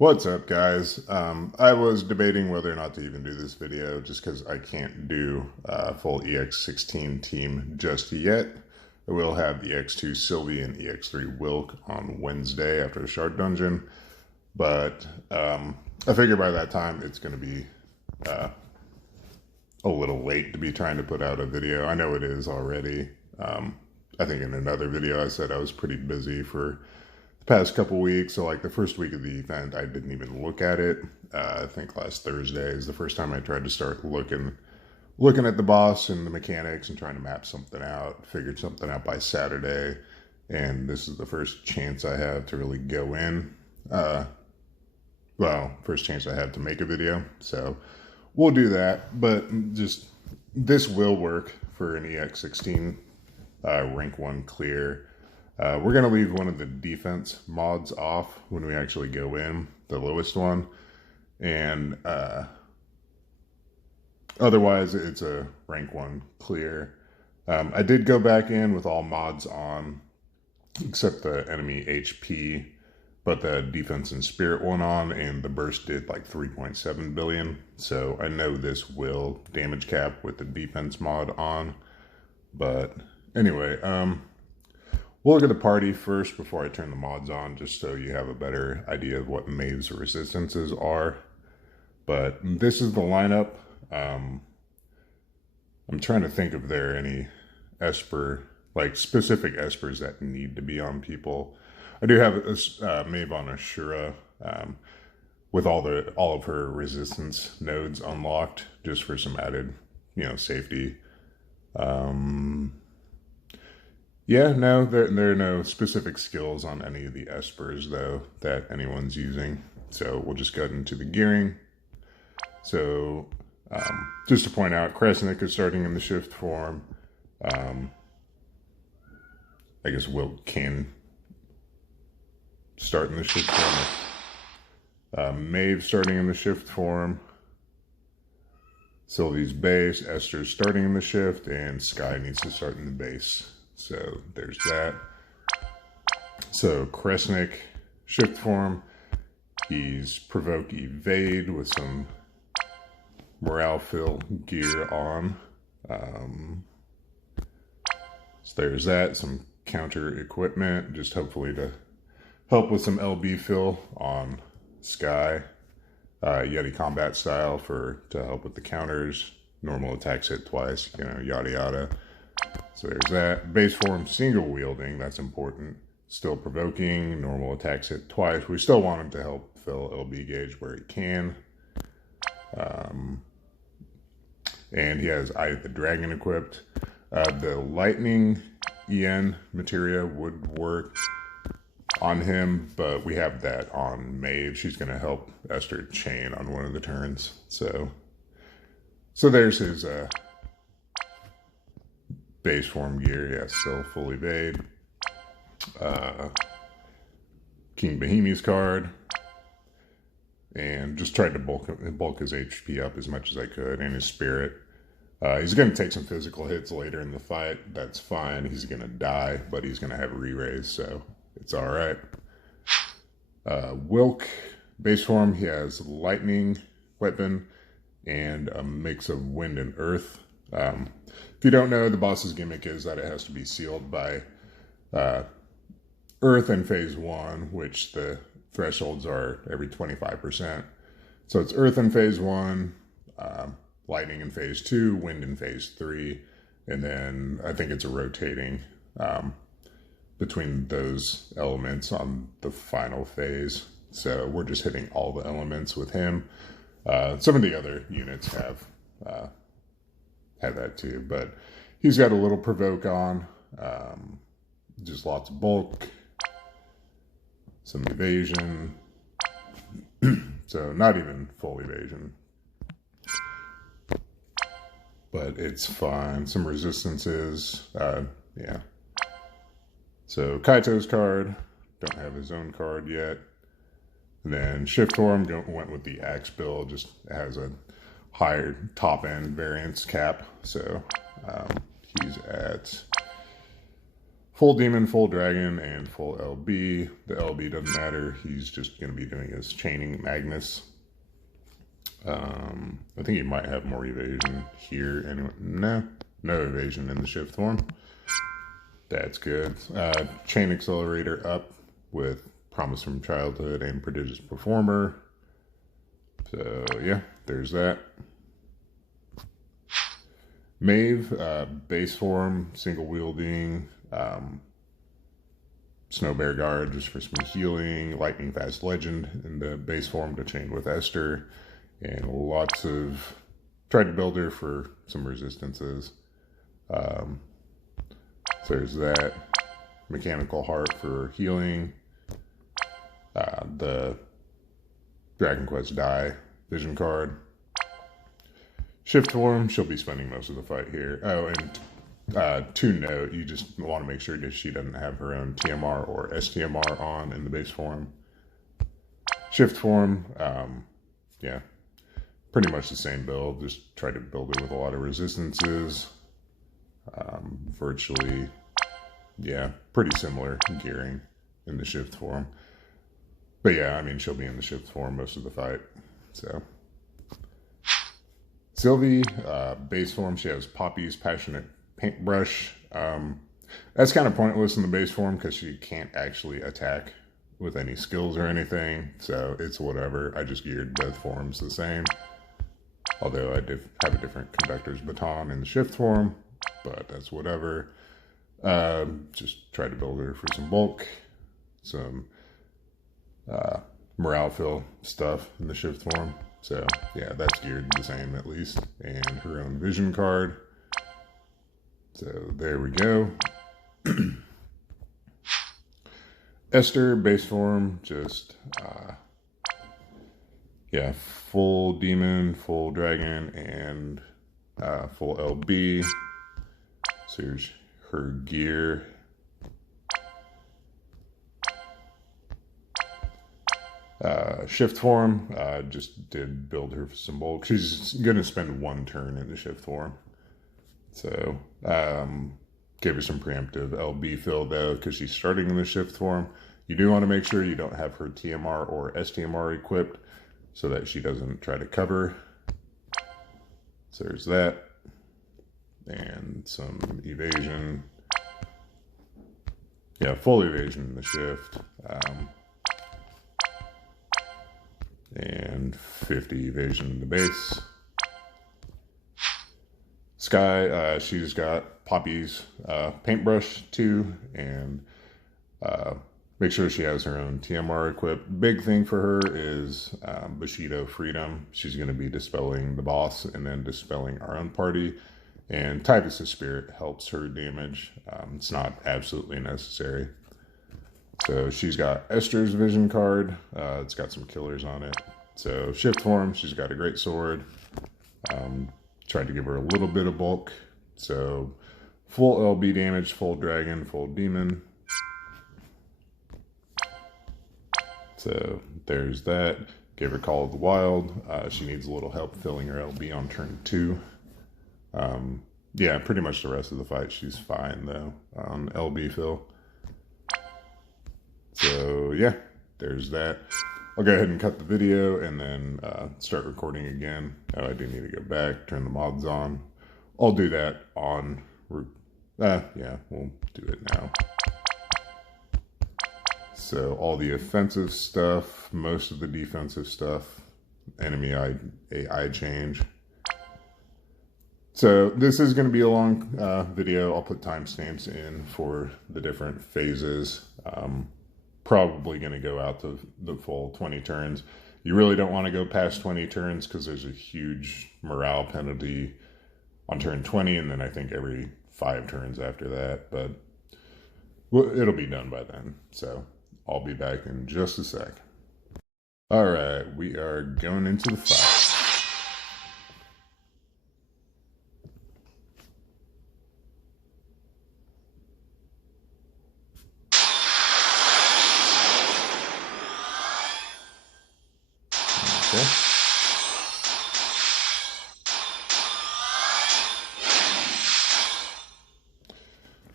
What's up, guys? I was debating whether or not to even do this video just because I can't do a full EX16 team just yet. I will have EX2 Sylvie and EX3 Wylk on Wednesday after the Shard Dungeon, but I figure by that time it's going to be a little late to be trying to put out a video. I know it is already. I think in another video I said I was pretty busy for the past couple weeks. So like the first week of the event, I didn't even look at it. I think last Thursday is the first time I tried to start looking at the boss and the mechanics and trying to map something out. Figured something out by Saturday, and this is the first chance I have to really go in. Well, first chance I have to make a video. So we'll do that, but just this will work for an EX16 rank 1 clear. We're going to leave one of the defense mods off when we actually go in, the lowest one, and otherwise it's a rank 1 clear. I did go back in with all mods on except the enemy HP, but the defense and spirit one on, and the burst did like 3.7 billion, so I know this will damage cap with the defense mod on. But anyway, we'll look at the party first before I turn the mods on, just so you have a better idea of what Maeve's resistances are. But this is the lineup. I'm trying to think if there are any Esper, like specific Espers that need to be on people. I do have Maeve on Ashura with all of her resistance nodes unlocked, just for some added, safety. Yeah, no, there are no specific skills on any of the Espers, though, that anyone's using. So we'll just get into the gearing. So, just to point out, Cressnik is starting in the shift form. I guess Wylk can start in the shift form. Maeve starting in the shift form. Sylvie's base. Esther's starting in the shift, and Skye needs to start in the base. So there's that. So Cressnik, shift form. He's provoke evade with some morale fill gear on. So there's that. Some counter equipment, just hopefully to help with some LB fill on Skye. Yeti combat style to help with the counters. Normal attacks hit twice, yada yada. So there's that. Base form, single wielding, that's important. Still provoking, normal attacks hit twice. We still want him to help fill LB gauge where he can. And he has Eye of the Dragon equipped. The lightning EN materia would work on him, but we have that on Maeve. She's going to help Esther chain on one of the turns. So there's his base form gear. Yeah, still full evade. King Bohemia's card. And just tried to bulk his HP up as much as I could, and his spirit. He's going to take some physical hits later in the fight. That's fine. He's going to die, but he's going to have a re-raise, so it's all right. Wylk, base form, he has lightning weapon and a mix of wind and earth. If you don't know, the boss's gimmick is that it has to be sealed by earth in phase 1, which the thresholds are every 25%. So it's earth in phase 1, lightning in phase 2, wind in phase 3, and then I think it's a rotating between those elements on the final phase. So we're just hitting all the elements with him. Some of the other units have that too, but he's got a little provoke on, just lots of bulk, some evasion, so not even full evasion, but it's fine. Some resistances, yeah. So Kaito's card, don't have his own card yet. And then shift form, went with the axe build, just has a higher top end variance cap. So he's at full demon, full dragon, and full LB. The LB doesn't matter. He's just going to be doing his chaining Magnus. I think he might have more evasion here. Anyway, no evasion in the shift form. That's good. Chain accelerator up with Promise from Childhood and Prodigious Performer. So yeah, there's that. Maeve, base form, single wielding, Snow Bear Guard just for some healing, Lightning Fast Legend in the base form to chain with Esther, and lots of tried to build her for some resistances. So there's that. Mechanical Heart for healing. The Dragon Quest Die vision card. Shift form, she'll be spending most of the fight here. Oh, and to note, you just want to make sure that she doesn't have her own TMR or STMR on in the base form. Shift form, yeah, pretty much the same build. Just try to build it with a lot of resistances. Virtually, yeah, pretty similar gearing in the shift form. But yeah, I mean, she'll be in the shift form most of the fight, so. Sylvie, base form, she has Poppy's Passionate Paintbrush. That's kind of pointless in the base form because she can't actually attack with any skills or anything, so it's whatever. I just geared both forms the same. Although I did have a different Conductor's Baton in the shift form, but that's whatever. Just try to build her for some bulk, some morale fill stuff in the shift form. So yeah, that's geared the same at least, and her own vision card. So there we go. Esther, base form, just yeah, full demon, full dragon, and full LB. So here's her gear. Shift form, just did build her for some bulk. She's going to spend one turn in the shift form. So, gave her some preemptive LB fill though, because she's starting in the shift form. You do want to make sure you don't have her TMR or STMR equipped so that she doesn't try to cover. So there's that. And some evasion. Yeah, full evasion in the shift. And 50 evasion in the base. Skye, she's got Poppy's paintbrush too, and make sure she has her own TMR equipped. Big thing for her is Bushido Freedom. She's going to be dispelling the boss and then dispelling our own party. And Typhus' Spirit helps her damage. It's not absolutely necessary. So she's got Esther's vision card. It's got some killers on it. So shift form, she's got a great sword. Tried to give her a little bit of bulk. So full LB damage, full dragon, full demon. So there's that. Gave her Call of the Wild. She needs a little help filling her LB on turn 2. Yeah, pretty much the rest of the fight she's fine though on LB fill. So yeah, there's that. I'll go ahead and cut the video and then start recording again. Oh, I do need to go back, turn the mods on. I'll do that on, yeah, we'll do it now. So all the offensive stuff, most of the defensive stuff, enemy AI change. So this is going to be a long video. I'll put timestamps in for the different phases. Probably going to go out to the full 20 turns. You really don't want to go past 20 turns because there's a huge morale penalty on turn 20, and then I think every 5 turns after that, but it'll be done by then. So I'll be back in just a sec. All right, we are going into the fight. Okay.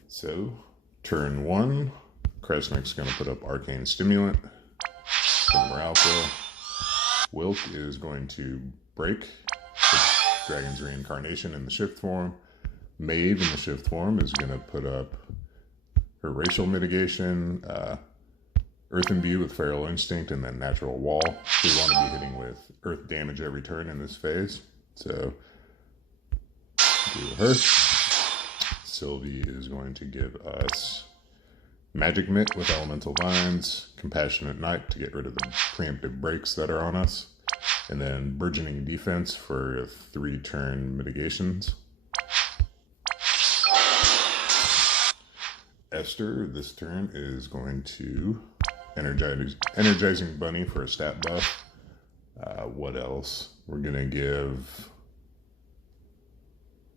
So, Turn 1, Cressnik's going to put up Arcane Stimulant for the morale fill. Wylk is going to break the Dragon's Reincarnation in the shift form. Maeve in the shift form is going to put up her racial mitigation, Earth Imbue with Feral Instinct, and then Natural Wall. We want to be hitting with Earth damage every turn in this phase. So, do her. Sylvie is going to give us Magic Mitt with Elemental Vines, Compassionate Night to get rid of the preemptive breaks that are on us, and then Burgeoning Defense for 3-turn mitigations. Esther, this turn, is going to Energizing Bunny for a stat buff. What else? We're going to give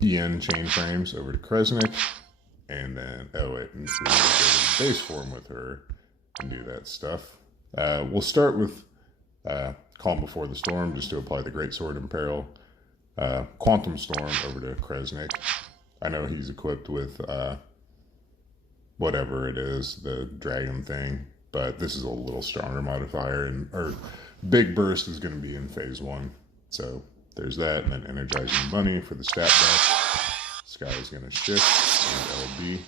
EN Chain Frames over to Cressnik. And then, oh wait, we need to go to the base form with her and do that stuff. We'll start with Calm Before the Storm, just to apply the Great Sword in Peril. Quantum Storm over to Cressnik. I know he's equipped with whatever it is, the dragon thing, but this is a little stronger modifier, and our big burst is going to be in phase 1. So there's that, and then Energizing Bunny for the stat buff. Skye is going to shift and LB.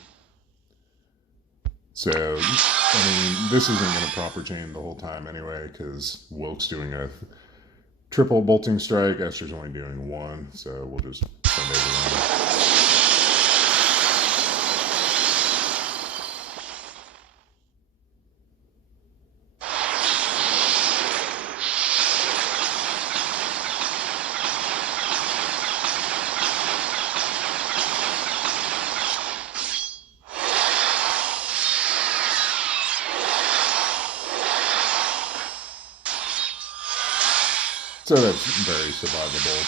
So, I mean, this isn't going to proper chain the whole time anyway, because Wylk's doing a triple bolting strike, Esther's only doing 1, so we'll just send everyone. So that's very survivable.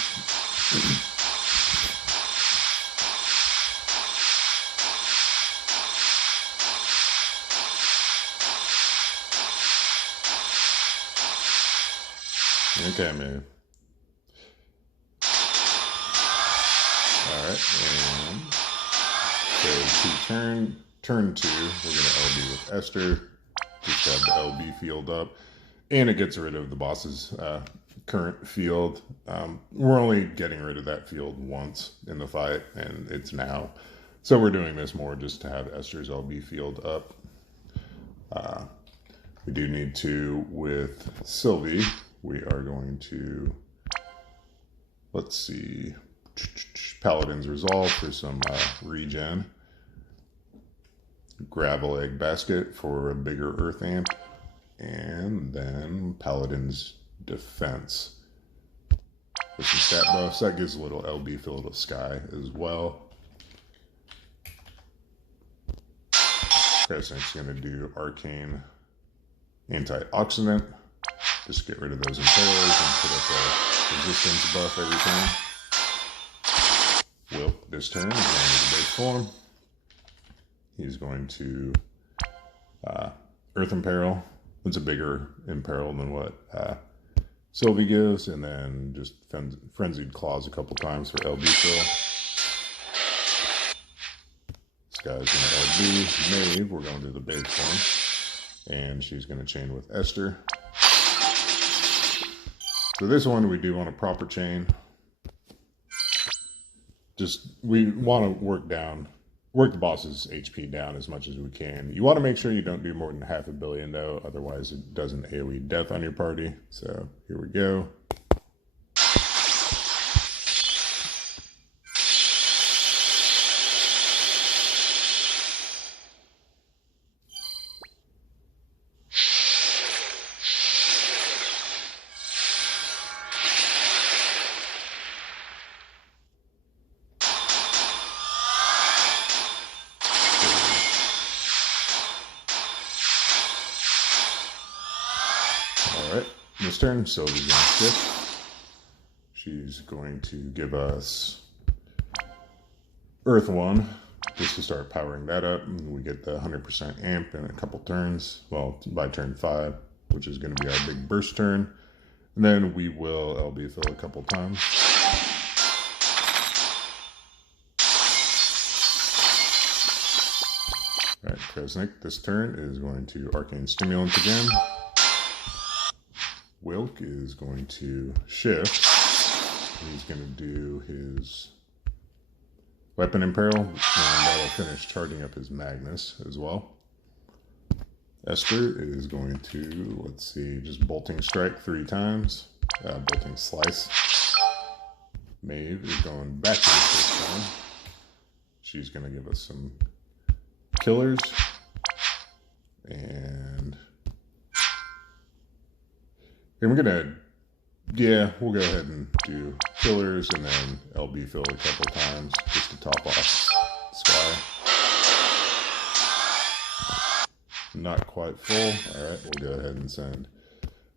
Okay, man. Alright, and so turn 2, we're going to LB with Esther. Just have the LB field up. And it gets rid of the boss's current field. We're only getting rid of that field once in the fight, and it's now. So we're doing this more just to have Esther's LB field up. We do need to, with Sylvie, we are going to, let's see, Paladin's Resolve for some regen. Gravel Egg Basket for a bigger Earth Amp. And then Paladin's Defense with some stat buffs. That gives a little LB fill to Skye as well. Cressnik's going to do Arcane Antioxidant. Just get rid of those Imperils and put up a resistance buff every turn. Wylk this turn is going to the base form. He's going to Earth Imperil. It's a bigger Imperil than what Sylvie gives, and then just Frenzied Claws a couple times for LB fill. Skye's going to LB. Maeve, we're going to the base form, and she's going to chain with Esther. So this one we do want a proper chain. Just, we want to work the boss's HP down as much as we can. You want to make sure you don't do more than 500 million though, otherwise it does an AoE death on your party. So here we go. Alright, this turn, Sylvie's going to shift. She's going to give us Earth 1, just to start powering that up. And we get the 100% amp in a couple turns, well, by turn 5, which is going to be our big burst turn. And then we will LB fill a couple times. Alright, Cressnik this turn is going to Arcane Stimulant again. Wylk is going to shift. He's going to do his Weapon Imperil, and that'll finish charging up his Magnus as well. Esther is going to, let's see, just Bolting Strike 3 times. Bolting Slice. Maeve is going back to the first one. She's going to give us some killers. And we're going to, yeah, we'll go ahead and do killers and then LB fill a couple times just to top off Skye. Not quite full. Alright, we'll go ahead and send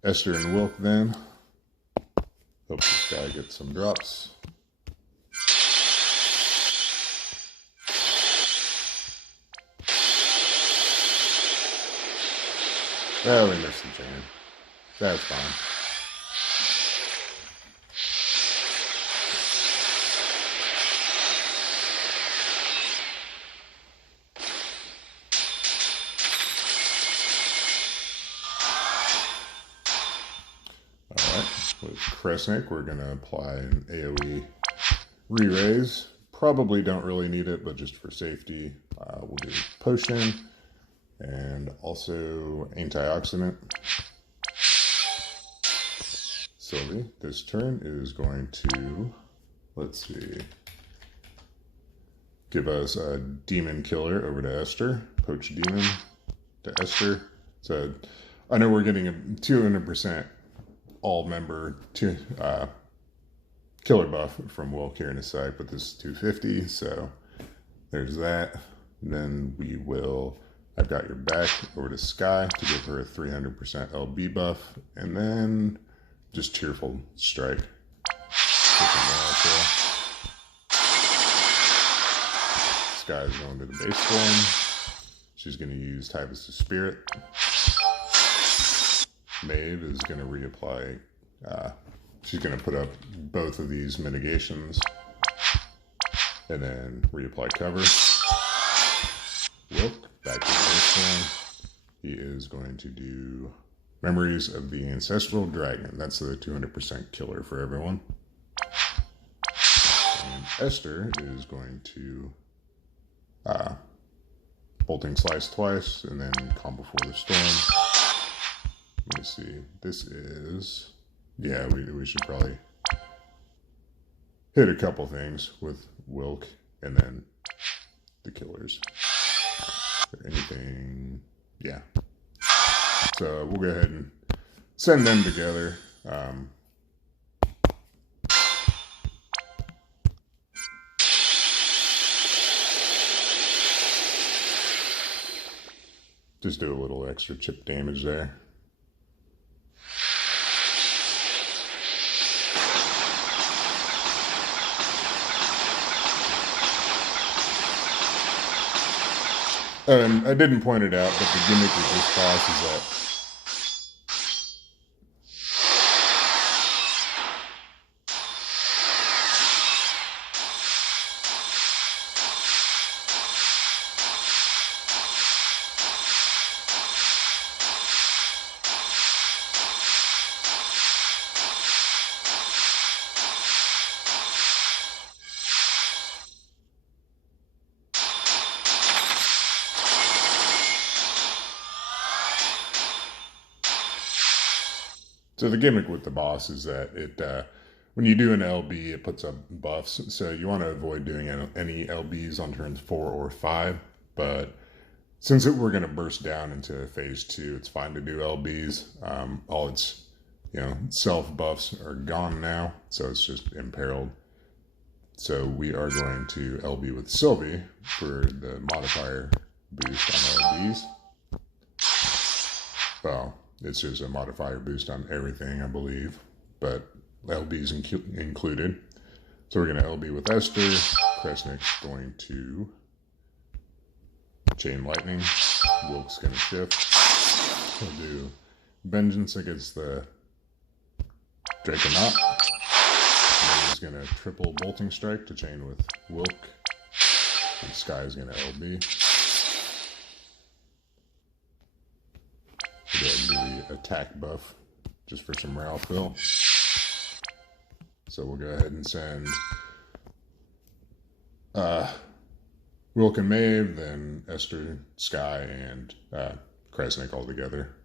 Esther and Wylk then. Hope this guy gets some drops. Oh, we missed the chain. That's fine. With Cressnik, we're going to apply an AoE re-raise. Probably don't really need it, but just for safety, we'll do potion and also antioxidant. Sylvie, this turn is going to, let's see, give us a demon killer over to Esther. Poach demon to Esther. So I know we're getting a 200% all-member killer buff from Wylk here in a sec, but this is 250, so there's that. Then we will, I've got your back over to Skye to give her a 300% LB buff, and then just Tearful Strike. Skye's going to the base form. She's going to use Typhus' Spirit. Maeve is going to reapply, she's going to put up both of these mitigations and then reapply cover. Wylk, back to the first one. He is going to do Memories of the Ancestral Dragon. That's the 200% killer for everyone. And Esther is going to Bolting Slice twice and then Calm Before the Storm. Let me see. This is, yeah, we should probably hit a couple things with Wylk and then the killers. Anything, yeah. So we'll go ahead and send them together. Just do a little extra chip damage there. And I didn't point it out, but the gimmick with this boss is that so the gimmick with the boss is that it, when you do an LB, it puts up buffs. So you want to avoid doing any LBs on turns 4 or 5. But since we're going to burst down into phase 2, it's fine to do LBs. All its, self buffs are gone now, so it's just imperiled. So we are going to LB with Sylvie for the modifier boost on LBs. Well, it's just a modifier boost on everything, I believe, but LB is included. So we're going to LB with Esther. Cressnik's going to Chain Lightning. Wylk's going to shift. We'll do Vengeance against the Draconaut. He's going to triple Bolting Strike to chain with Wylk. And Skye's going to LB. attack buff just for some morale fill. So we'll go ahead and send Wylk and Maeve, then Esther, Skye, and Cressnik all together.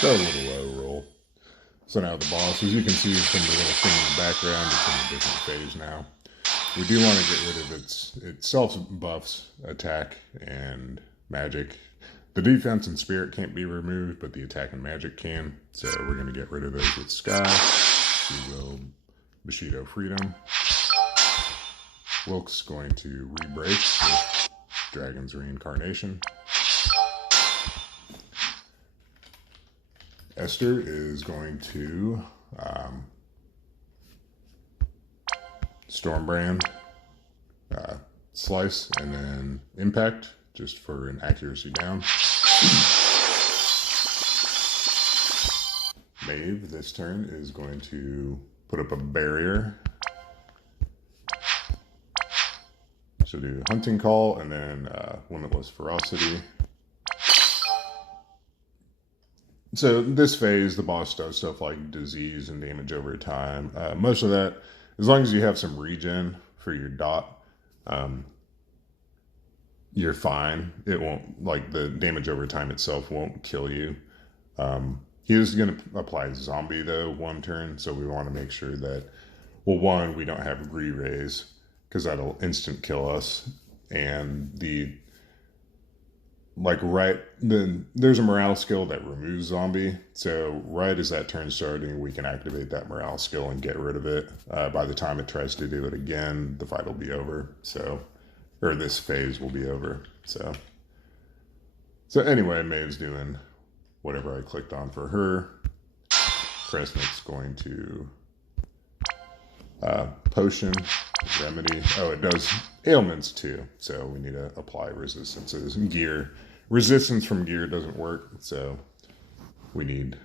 So a little low roll. So now the boss, as you can see from the little thing in the background, it's in a different phase now. We do want to get rid of its self buffs, attack and magic. The defense and spirit can't be removed, but the attack and magic can. So we're going to get rid of those with Skye. She will Bushido Freedom. Wylk's going to re-break with Dragon's Reincarnation. Esther is going to Stormbrand, Slice, and then Impact, just for an accuracy down. Maeve, this turn, is going to put up a barrier. She'll do Hunting Call, and then Limitless Ferocity. So this phase, the boss does stuff like disease and damage over time. Most of that, as long as you have some regen for your dot, you're fine. It won't, like, the damage over time itself won't kill you. He is going to apply zombie, though, one turn, so we want to make sure that, well, one, we don't have re-raise, because that'll instant kill us, and there's a morale skill that removes zombie, so right as that turn starting, we can activate that morale skill and get rid of it. By the time it tries to do it again, the fight will be over, or this phase will be over. So anyway, Maeve's doing whatever I clicked on for her. Cressnik's going to Potion, Remedy. Oh, it does ailments too, so we need to apply resistances. Gear. Resistance from gear doesn't work, so we need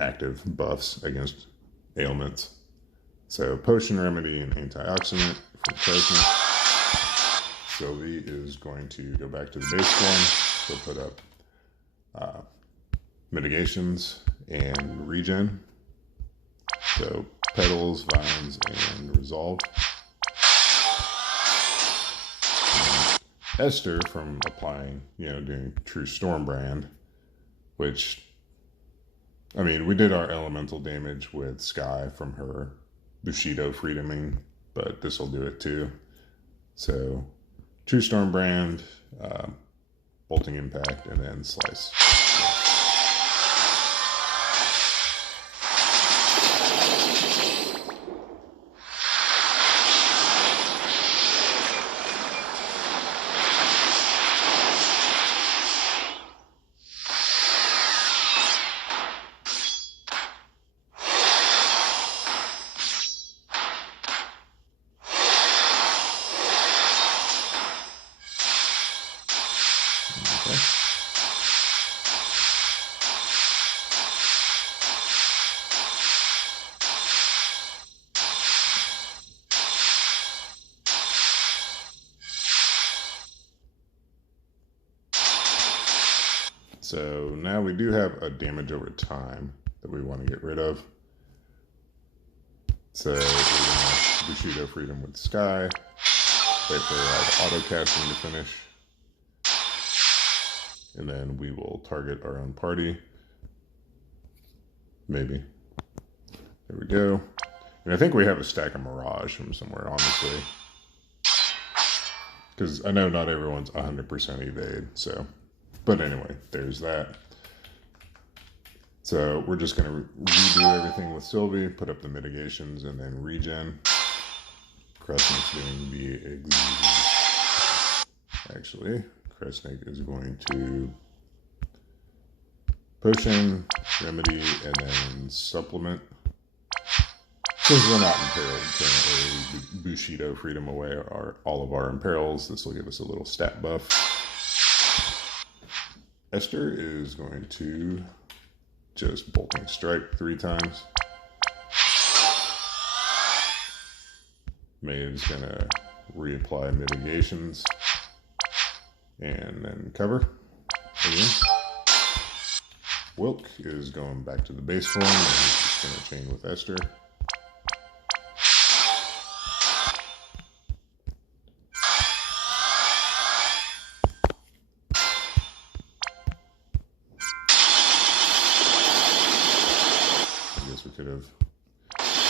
active buffs against ailments. So Potion, Remedy, and Antioxidant from Cressnik. Sylvie is going to go back to the base form. She'll put up mitigations and regen. So Petals, Vines, and Resolve. Esther from applying, doing True Stormbrand, which, I mean, we did our elemental damage with Skye from her Bushido Freedoming, but this will do it too. So, True Stormbrand, Bolting Impact, and then Slice. Okay. So now we do have a damage over time that we want to get rid of. So we're going to Bushido Freedom with Skye. Wait for our auto casting to finish. And then we will target our own party. Maybe. There we go. And I think we have a stack of Mirage from somewhere, honestly. Because I know not everyone's 100% evade, so. But anyway, there's that. So we're just going to redo everything with Sylvie, put up the mitigations, and then regen. Cressnik's doing the Actually, Cressnik is going to Potion, Remedy, and then Supplement. Since we're not imperiled currently, Bushido Freedom away all of our imperils. This will give us a little stat buff. Esther is going to just bolting strike 3 times. Maeve's gonna reapply mitigations and then cover again. Wylk is going back to the base form and he's just gonna chain with Esther. I guess we could have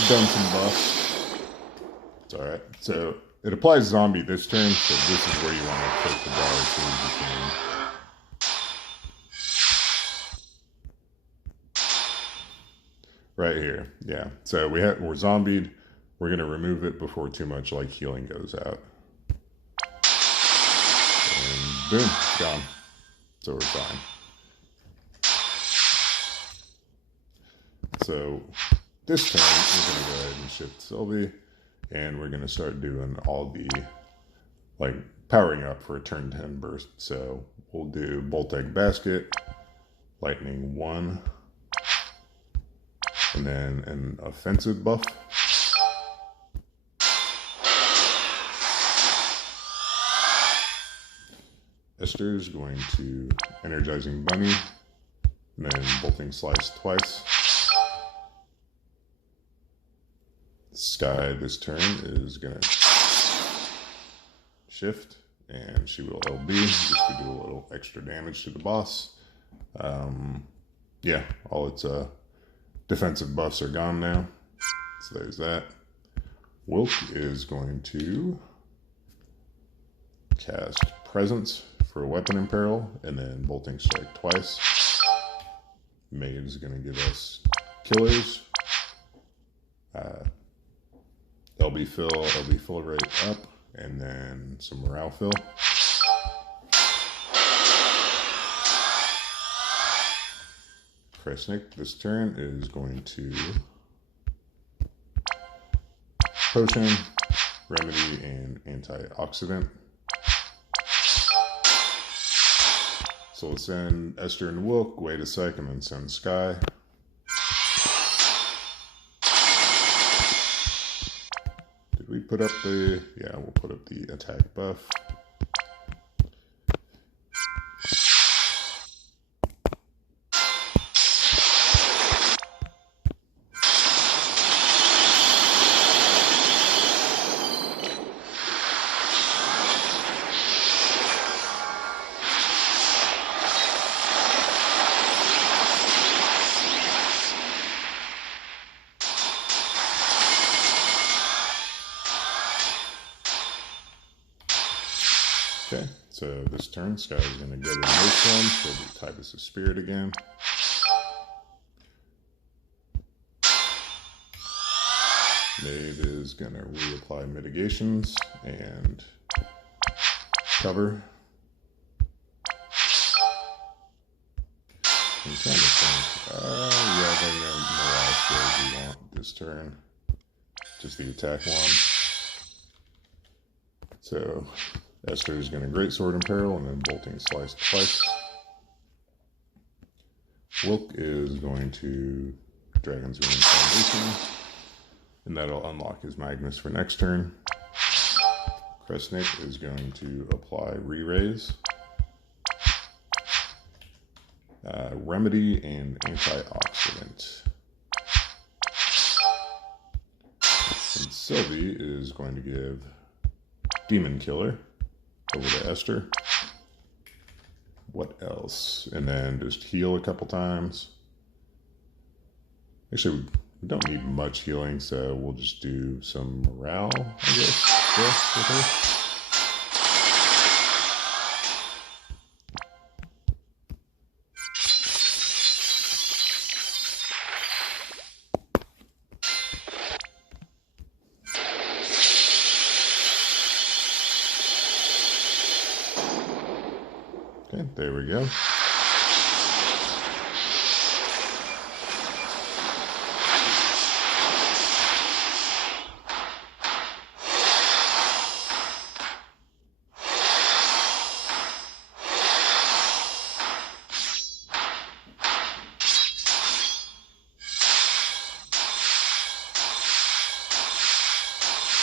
done some buffs. It's alright. So it applies zombie this turn, so this is where you want to take the bar as soon as you can. Right here, yeah. So we're zombied. We're gonna remove it before too much like healing goes out. And boom, it's gone. So we're fine. So this turn we're gonna go ahead and shift Sylvie, and we're gonna start doing all the like powering up for a turn 10 burst. So we'll do Bolt Egg Basket, Lightning 1. And then an offensive buff. Esther is going to Energizing Bunny, and then Bolting Slice twice. Skye this turn is going to shift, and she will LB just to do a little extra damage to the boss. Yeah, all its defensive buffs are gone now, so there's that. Wylk is going to cast Presence for a weapon in peril, and then Bolting Strike twice. Maeve's going to give us Killers. LB fill rate up, and then some morale fill. Cressnik this turn is going to Potion, Remedy, and Antioxidant. So we'll send Esther and Wylk, wait a second, and send Skye. Did we put up the... yeah, we'll put up the attack buff. Okay, so this turn, Skye is going to go to the most one, so the Typhus of Spirit again. Maeve is going to reapply mitigations and cover. I'm trying to think. Yeah, there are no skills we want this turn. Just the attack one. So Esther is going to Greatsword in peril and then Bolting Slice twice. Wylk is going to Dragon's Ring Foundation, and that'll unlock his Magnus for next turn. Cressnik is going to apply Re-Raise, Remedy, and Antioxidant. And Sylvie is going to give Demon Killer over to Esther. What else? And then just heal a couple times. Actually, we don't need much healing, so we'll just do some morale, I guess. Yeah, with her. Okay, there we go.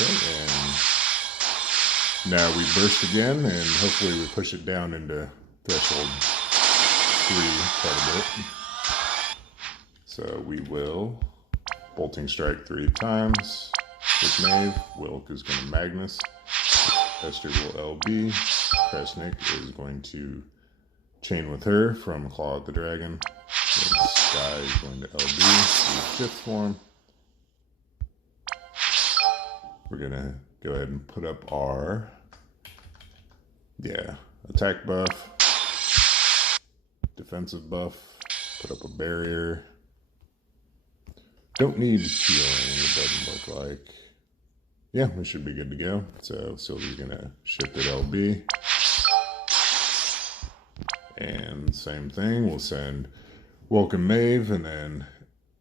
Okay, and now we burst again, and hopefully we push it down into threshold 3 quite a bit. So we will bolting strike 3 times with Maeve. Wylk is going to Magnus. Esther will LB. Cressnik is going to chain with her from Claw of the Dragon. And Skye is going to LB to 5th form. We're going to go ahead and put up our, attack buff, defensive buff, put up a barrier. Don't need healing, it doesn't look like. Yeah, we should be good to go. So Sylvie's going to shift at LB. And same thing, we'll send Wylk and Maeve, and then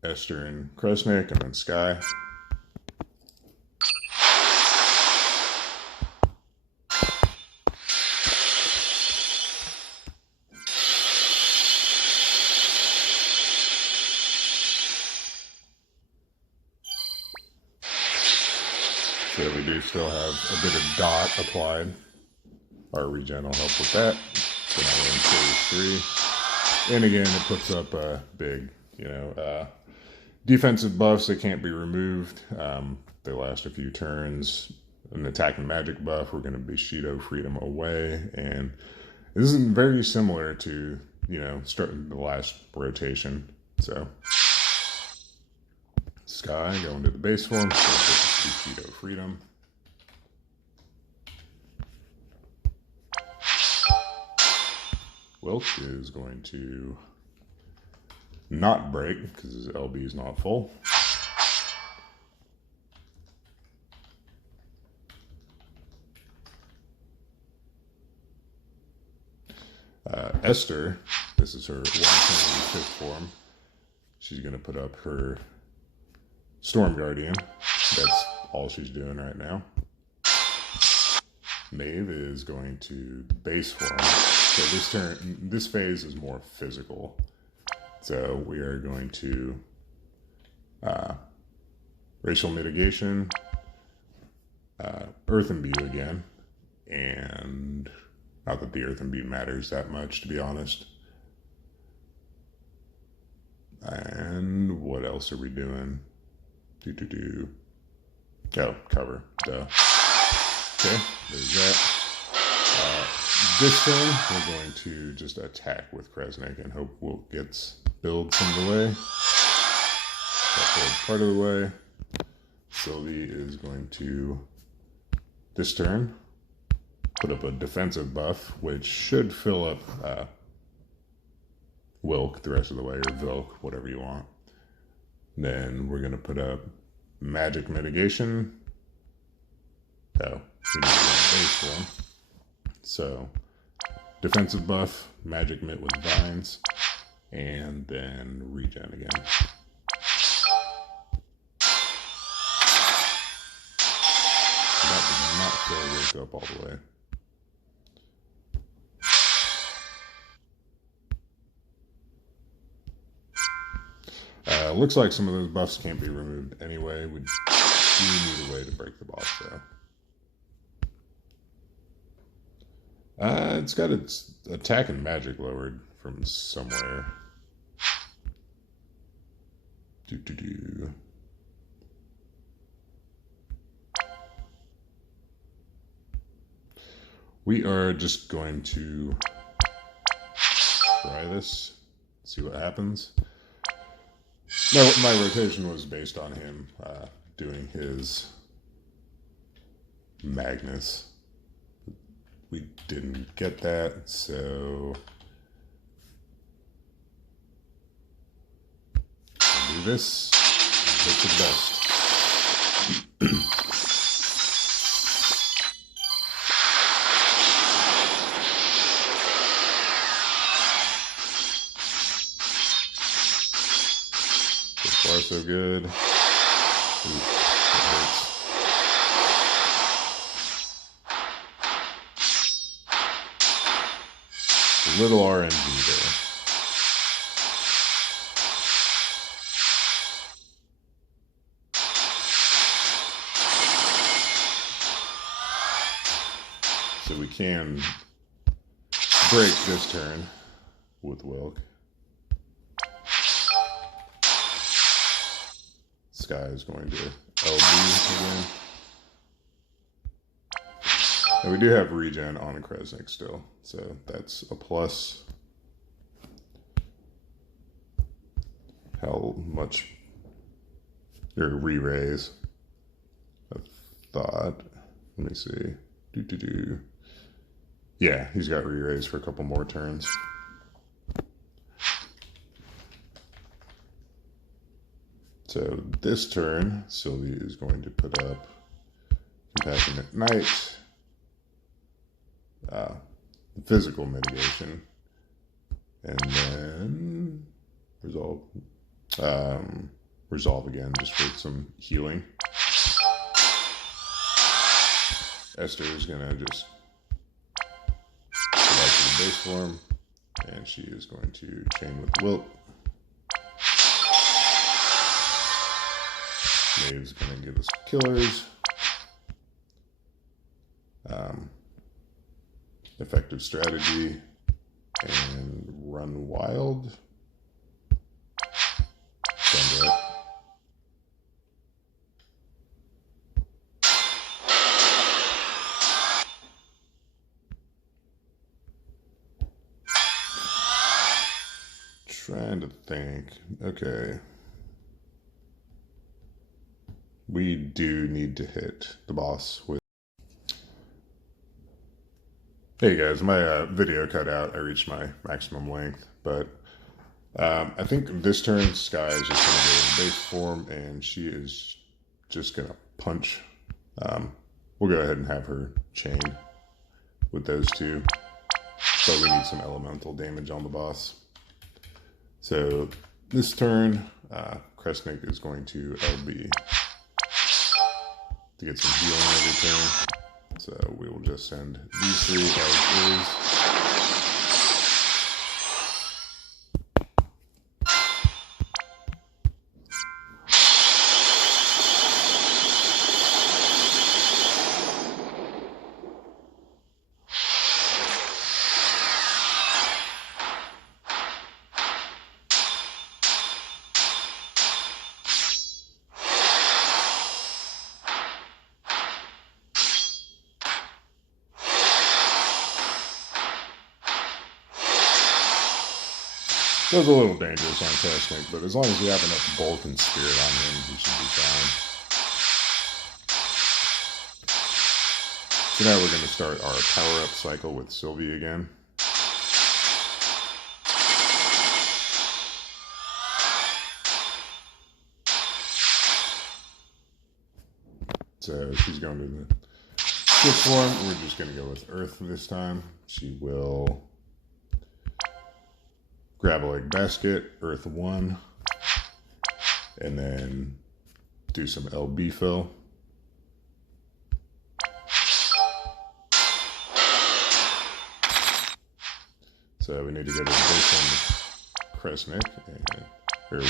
Esther and Cressnik, and then Skye. So we do still have a bit of dot applied. Our regen will help with that. So now we're in phase 3. And again, it puts up a big, defensive buffs that can't be removed. They last a few turns. An attack and magic buff, we're going to be Bushido Freedom away. And this is very similar to, starting the last rotation. So Skye going to the base form. Bushido Freedom. Wylk is going to not break because his LB is not full. Esther, this is her 1/5 form. She's going to put up her Storm Guardian. That's all she's doing right now. Maeve is going to base form. So this phase is more physical. So we are going to racial mitigation, Earth Imbue again, and not that the Earth Imbue matters that much, to be honest. And what else are we doing? Oh, cover. Duh. Okay, there's that. This turn, we're going to just attack with Cressnik and hope Wylk gets build some of the way. That's part of the way. Sylvie is going to, this turn, put up a defensive buff, which should fill up Wylk the rest of the way, or Wylk, whatever you want. Then we're going to put up magic mitigation. Oh, we need to go base form. So, defensive buff, magic mitt with vines, and then regen again. That did not fill Wylk up all the way. Looks like some of those buffs can't be removed anyway. We do need a way to break the boss, though. It's got its attack and magic lowered from somewhere. We are just going to try this, see what happens. My rotation was based on him doing his Magnus. We didn't get that, so I'll do this. Hope for the best. So far, so good. Ooh, that hurts. Little RNG there. So we can break this turn with Wylk. Skye is going to LB again. And we do have regen on Cressnik still, so that's a plus. How much? Or re-raise. I thought. Let me see. Yeah, he's got re-raise for a couple more turns. So this turn, Sylvie is going to put up Compassionate Knight, physical mitigation, and then resolve again just for some healing. Esther is gonna just go back to the base form, and she is going to chain with Wylk. Maeve's going to give us killers. Effective strategy. And run wild. Send it. Trying to think. Okay. We do need to hit the boss with... Hey guys, my video cut out. I reached my maximum length, but I think this turn Skye is just going to go in base form, and she is just going to punch. We'll go ahead and have her chain with those two, but we need some elemental damage on the boss. So this turn, Cressnik is going to LB to get some healing every turn. So we will just send these three as is. It was a little dangerous on Cressnik, but as long as we have enough bulk and spirit on him, he should be fine. So now we're going to start our power-up cycle with Sylvie again. So she's going to the switch form. We're just going to go with Earth this time. She will grab a leg basket, Earth 1, and then do some LB fill. So we need to go to the base on Cressnik and Wylk and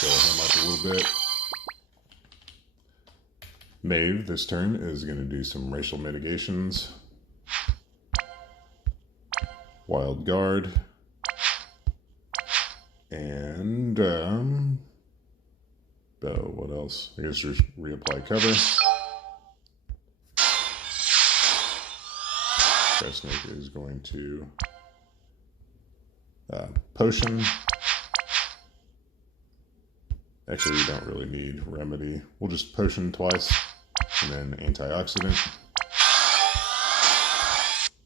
fill him up a little bit. Maeve this turn is going to do some racial mitigations. Wild Guard, and what else? I guess just reapply cover. Cressnik is going to potion. Actually, we don't really need remedy. We'll just potion twice, and then antioxidant.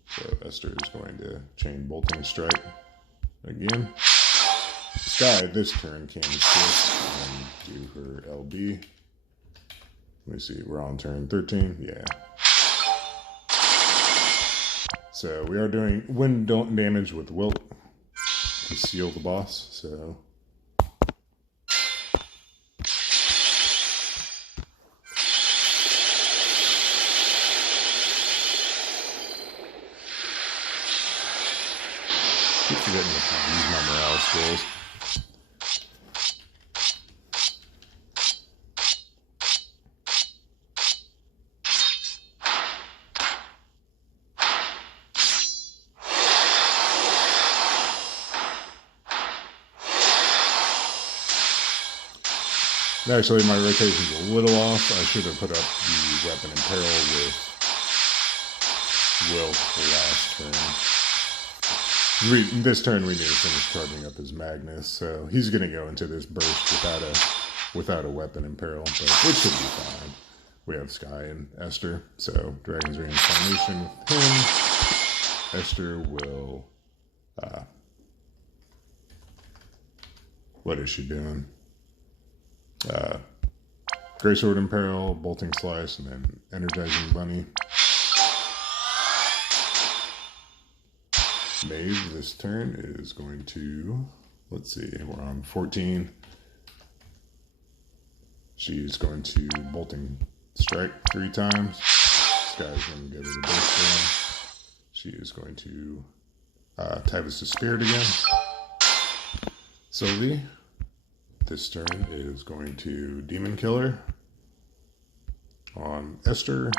So Esther is going to chain bolting strike again. Skye this turn can assist and do her LB. Let me see, we're on turn 13. Yeah. So we are doing wind damage with Wylk to seal the boss. So keep forgetting to use my morale skills. Actually, my rotation's a little off. I should have put up the weapon in peril with Wylk the last turn. This turn we need to finish charging up his Magnus, so he's going to go into this burst without a weapon in peril, but it should be fine. We have Skye and Esther, so Dragon's Reincarnation with him. Esther will... what is she doing? Greysword in peril, Bolting Slice, and then Energizing Bunny. Maeve this turn is going to, let's see, we're on 14. She's going to Bolting Strike 3 times. Skye's going to go to the base form. She is going to Tyvus' Spirit again. Sylvie this turn is going to Demon Killer on Esther.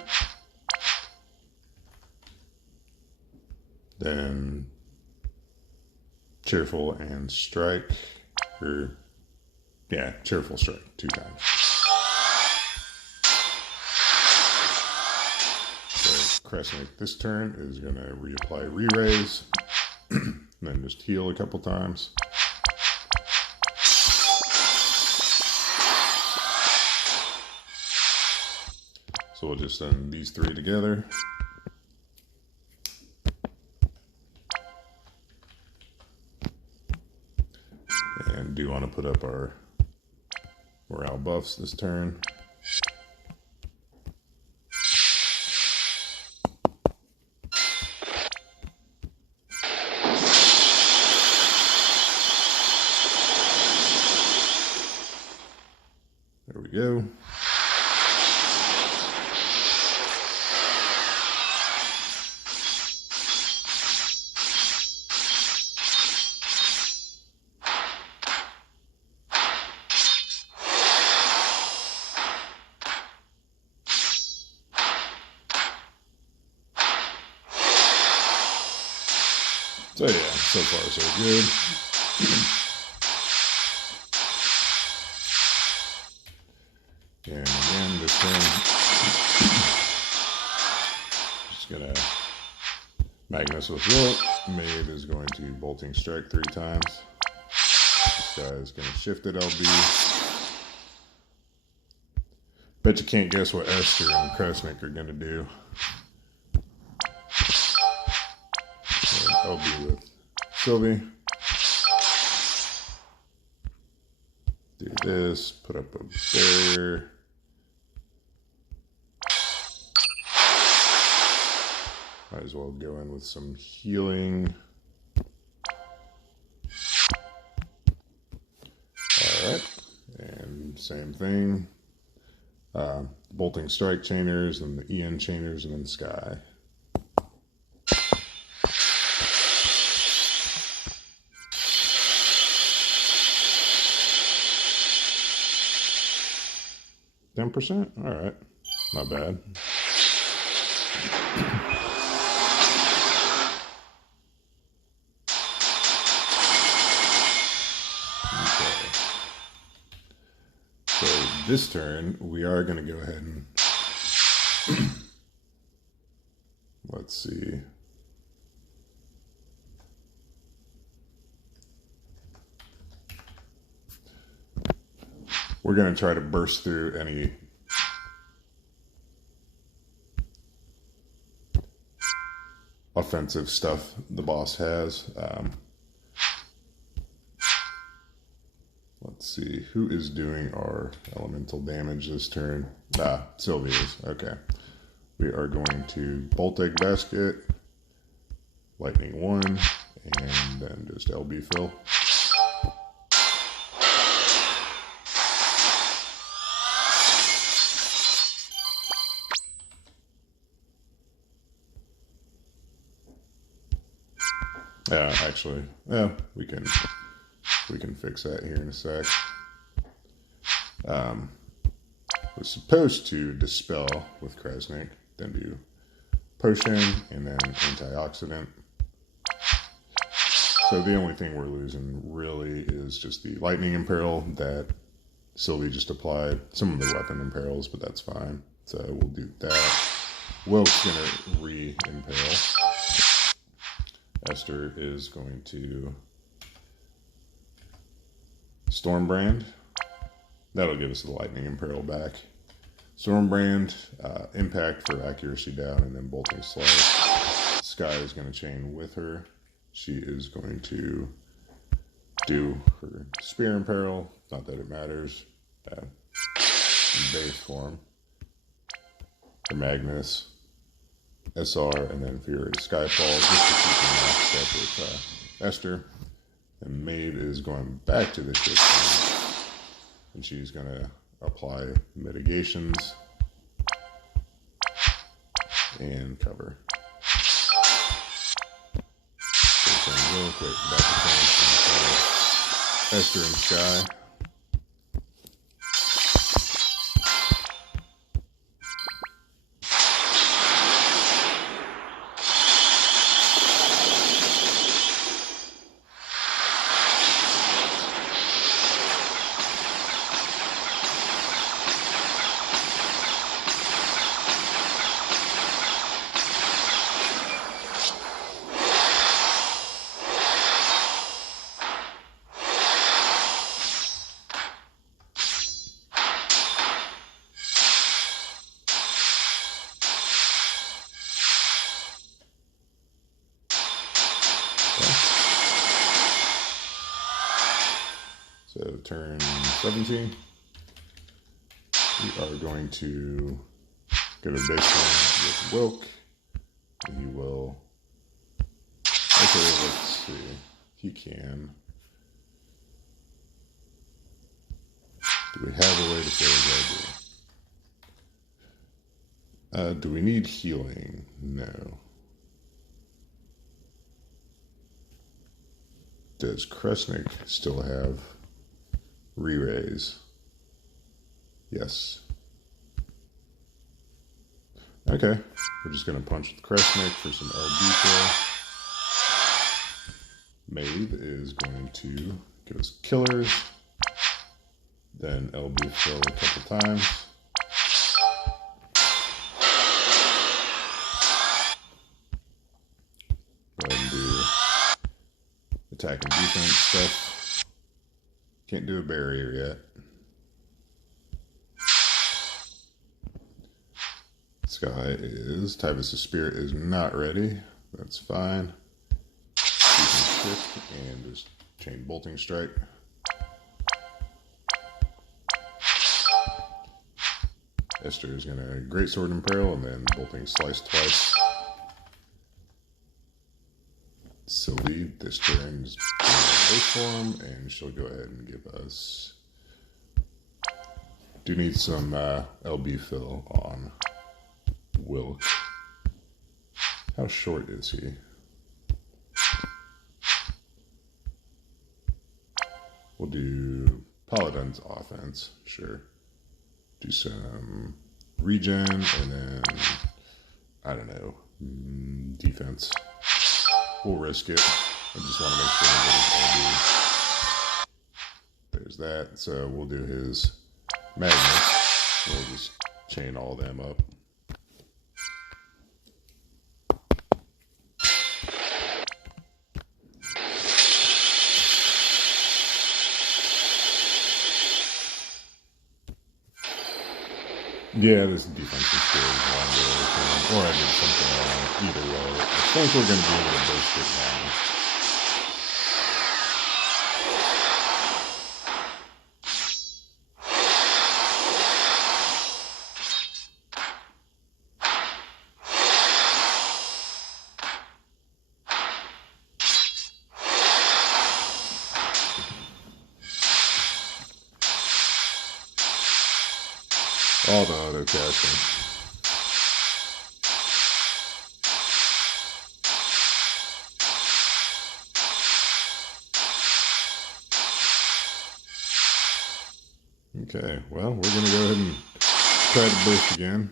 Then Cheerful and Strike, Cheerful Strike 2 times. So Cressnik this turn is going to reapply Re-Raise, and then just heal a couple times. So we'll just send these 3 together. And do want to put up our morale buffs this turn. There we go. So yeah, so far so good. And again, this turn, just gonna Magnus with Wylk. Maeve is going to Bolting Strike 3 times. This guy is gonna shift it LB. Bet you can't guess what Esther and Cressnik are gonna do. LB with Sylvie. Do this, put up a barrier. Might as well go in with some healing. Alright, and same thing. Bolting Strike Chainers, and the EN Chainers, and then Skye. %? All right, not bad. Okay. So this turn, we are going to go ahead and let's see. We're going to try to burst through any offensive stuff the boss has. Let's see, who is doing our elemental damage this turn? Sylvie is. Okay. We are going to Bolt Egg Basket, Lightning 1, and then just LB fill. Actually, yeah, we can fix that here in a sec. We're supposed to Dispel with Cressnik, then do Potion, and then Antioxidant. So the only thing we're losing really is just the Lightning Imperil that Sylvie just applied some of the weapon imperils, but that's fine. So we'll do that. Wylk's gonna re-impale. Esther is going to Stormbrand. That'll give us the lightning imperil back. Stormbrand, impact for accuracy down, and then bolting slice. Skye is going to chain with her. She is going to do her spear imperil. Not that it matters. In base form. Her Magnus, SR, and then Fury Skyfall, just to keep them locked up with Esther. And Maeve is going back to the ship, and she's going to apply mitigations and cover. So real quick, back to Esther and Skye. So turn 17, we are going to go to baseline with Wylk. He will, okay, let's see, he can, do we have a way to fill his ID? Do we need healing? No. Does Cressnik still have re-raise? Yes. Okay, we're just going to punch with Cressnik for some LB fill. Maeve is going to give us killers, then LB fill a couple times. Go ahead and do attack and defense stuff. Can't do a barrier yet. Skye is, Tyvus' Spirit is not ready. That's fine. You can shift and just chain bolting strike. Esther is going to Greatsword Imperil and then bolting slice twice. Sylvie, this turn is base form, and she'll go ahead and give us. Do need some LB fill on Wylk. How short is he? We'll do Paladin's offense, sure. Do some regen, and then, I don't know, defense. We'll risk it. I just want to make sure that there's that. So we'll do his Magnus. We'll just chain all of them up. Yeah, this defensive skill is longer, or I did something wrong. Either way, I think we're going to be able to burst it down. All the auto casting. Okay, well, we're going to go ahead and try to burst again.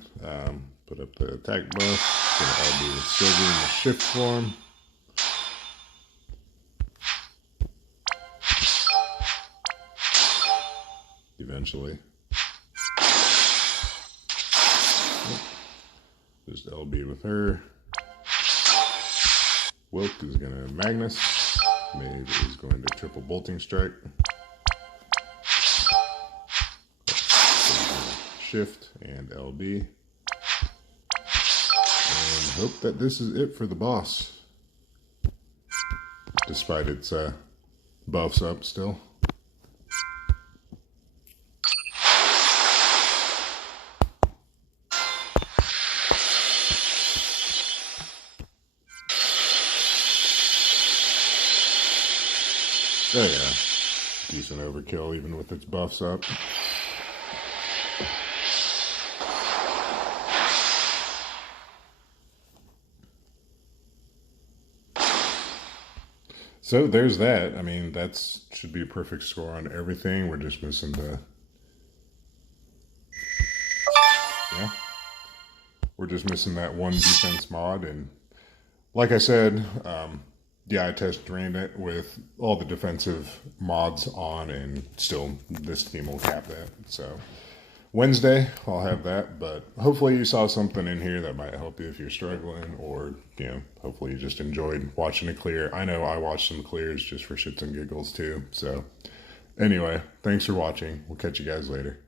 Put up the attack buff. Gonna LB with Sylvie in the shift form. Defense eventually. Just LB with her. Wylk is going to Magnus. Maeve is going to triple bolting strike. Shift and LB. And hope that this is it for the boss. Despite its buffs up still. Oh yeah, decent overkill even with its buffs up. So there's that. I mean, that should be a perfect score on everything. We're just missing the... Yeah. We're just missing that one defense mod. And like I said, yeah, I test drained it with all the defensive mods on, and still this team will cap that. So Wednesday, I'll have that, but hopefully you saw something in here that might help you if you're struggling, or, you know, hopefully you just enjoyed watching a clear. I know I watched some clears just for shits and giggles too. So anyway, thanks for watching. We'll catch you guys later.